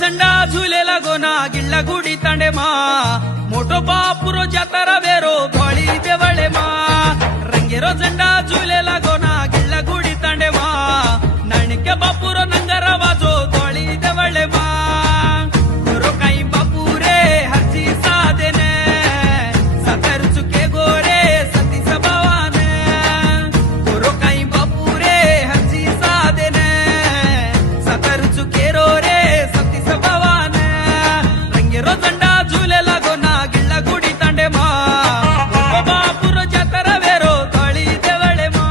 झंडा झुलेला गोना गिल्ला गुडी तांडे मा मोठो बापुरो जातारा बेरो धोळी देवळे मा रंगेरो झंडा झुलेला गोना गिल्ला गुडी तांडे मा नाणिके बापुरो नंगर वाजो धोळी देवळे मा गोरो काही बापू रे हरची साधेने सातर चुके गोरे सती सभावाने गोरो काही बापू रे हरची साधेने सातर चुके रो रे सती सभावाने रंगेरो झंडा झुलेला गोना गिल्ला गुडी तांडे मा बापुरो जातारा वेरो धोळी देवळे मा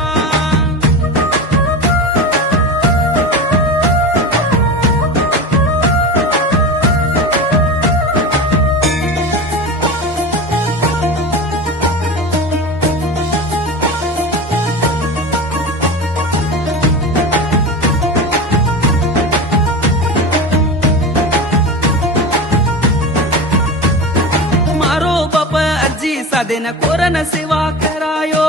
मारो बाप अर्जी साधेन कोरन सेवा करायो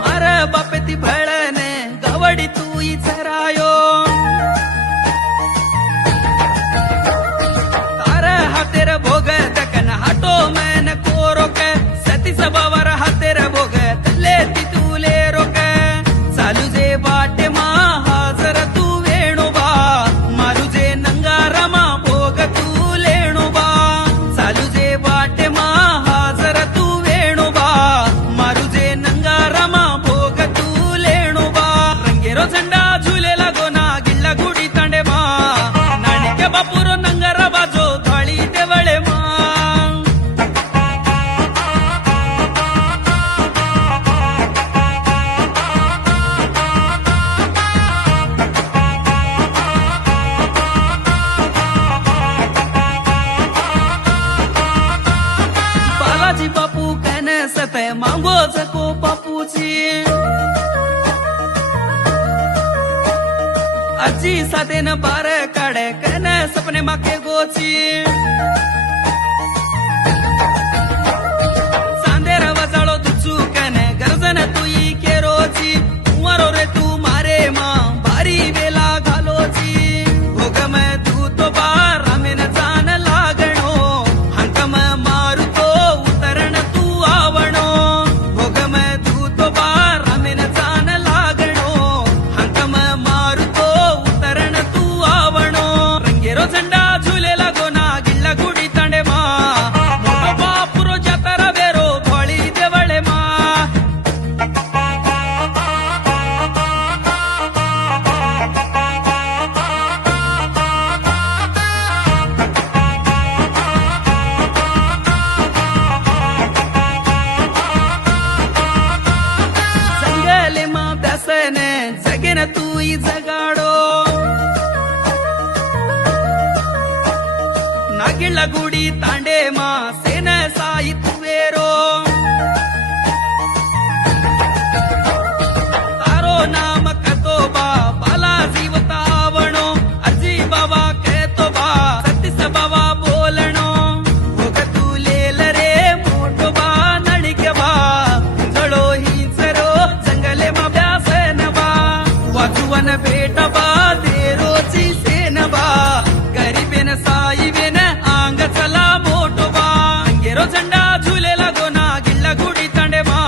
मार बापे ती भळने गवडी तू इचरायो तार हातेर भोग तकन हाटो मैन कोरो के सती सभावर हातेर भोग तले ती तुले रोक चालू जे बाटे मा हाजर तू वेणुबा मारू जे नंगारमा भोग तू लेणुबा चालू जे बाटे मा हाजर तू वेणुबा मारू जे नंगारमा भोग तू लेणुबा रंगेरो झंडा झुलेला गोना गिल्ला गुडी तांडे मा नाणिके बापुरो नंगर बाजो धोळी देवळे मा बालाजी बापू कन सते मांगो जको बापूची अजी साधेन बार काढे कन सपने माके गोची सांदेर वजाळो तुचू कन गरजन तुई केरोची उमरो रे तू मारे मा बारी वेला घालोची भोगम तू तो बार रामेन जान लागणो हंकम मारू तो उतरण तू आवणो भोगम तू तो बार रामेन जान लागणो हंकम मारू तो उतरण तू आवणो रंगेरो झंडा झुलेला गोना गिल्ला गुडी तांडे मा मोठो बापुरो जातारा बेरो धोळी देवळे मा जंगले मा दसने जगेन तू जगाडो नागिळ्ळा गुडी तांडे मा सेन साई तुवेरो तारो नाम कतो बा बाला जीवतावणो अर्जी बाबा कहतो बा सतीस बाबा बोलणो भोग तू लेल रे मोठो बा नडिके बा जळो हिंचरो जंगले मा ब्यासन बा वाजुवन भेट बा देरोची सेन बा गरीबेन साई बेन आंग चला मोठो बा अंगेरो झंडा झुलेला गोना गिल्ला गुडी तांडे मा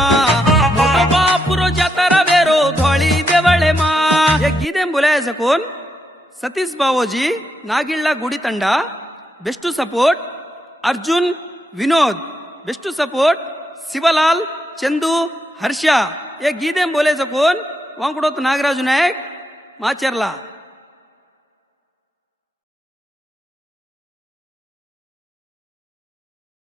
मोठो बापुरो जातारा बेरो धोळी देवळे मा हे गीतें बोलायचं कोण सतीश बावोजी नागिळ्ळा गुडी ತಂಡ best support Arjun Vinod best support Shivalal Chandu Harsha हे गीतें बोलायचं कोण वांकडोत नागराजू नायक माचेरला